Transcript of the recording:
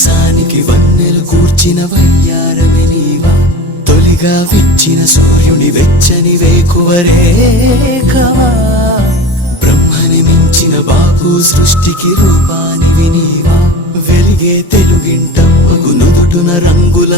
విలాసానికి వన్నెలు కూర్చిన వయ్యారమే నీవా, తొలిగా విచ్చిన సూర్యుని వెచ్చని వేకువరేఖవా, బ్రహ్మని మించిన బాపు సృష్టికి రూపానివి నీవా, వెలిగే తెలుగింటమ్మకు నుదుటున రంగుల